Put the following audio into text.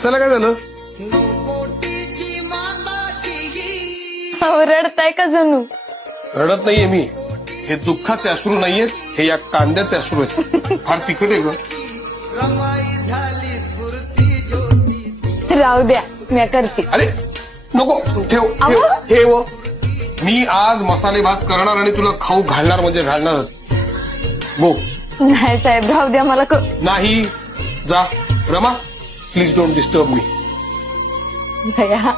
हसायला काय झालं? रडताय का जणू? रडत नाहीये मी. हे दुःखाचे अश्रू नाहीयेत, हे या कांद्याचे अश्रू आहेत. फार तिखट आहे ग. राहू द्या, मी करते. अरे नको, ठेव ठेव ठेव. मी आज मसाले भात करणार आणि तुला खाऊ घालणार म्हणजे घालणारच. गो. नाही साहेब, राहू द्या मला. नाही, जा. Rama, please don't disturb me. भया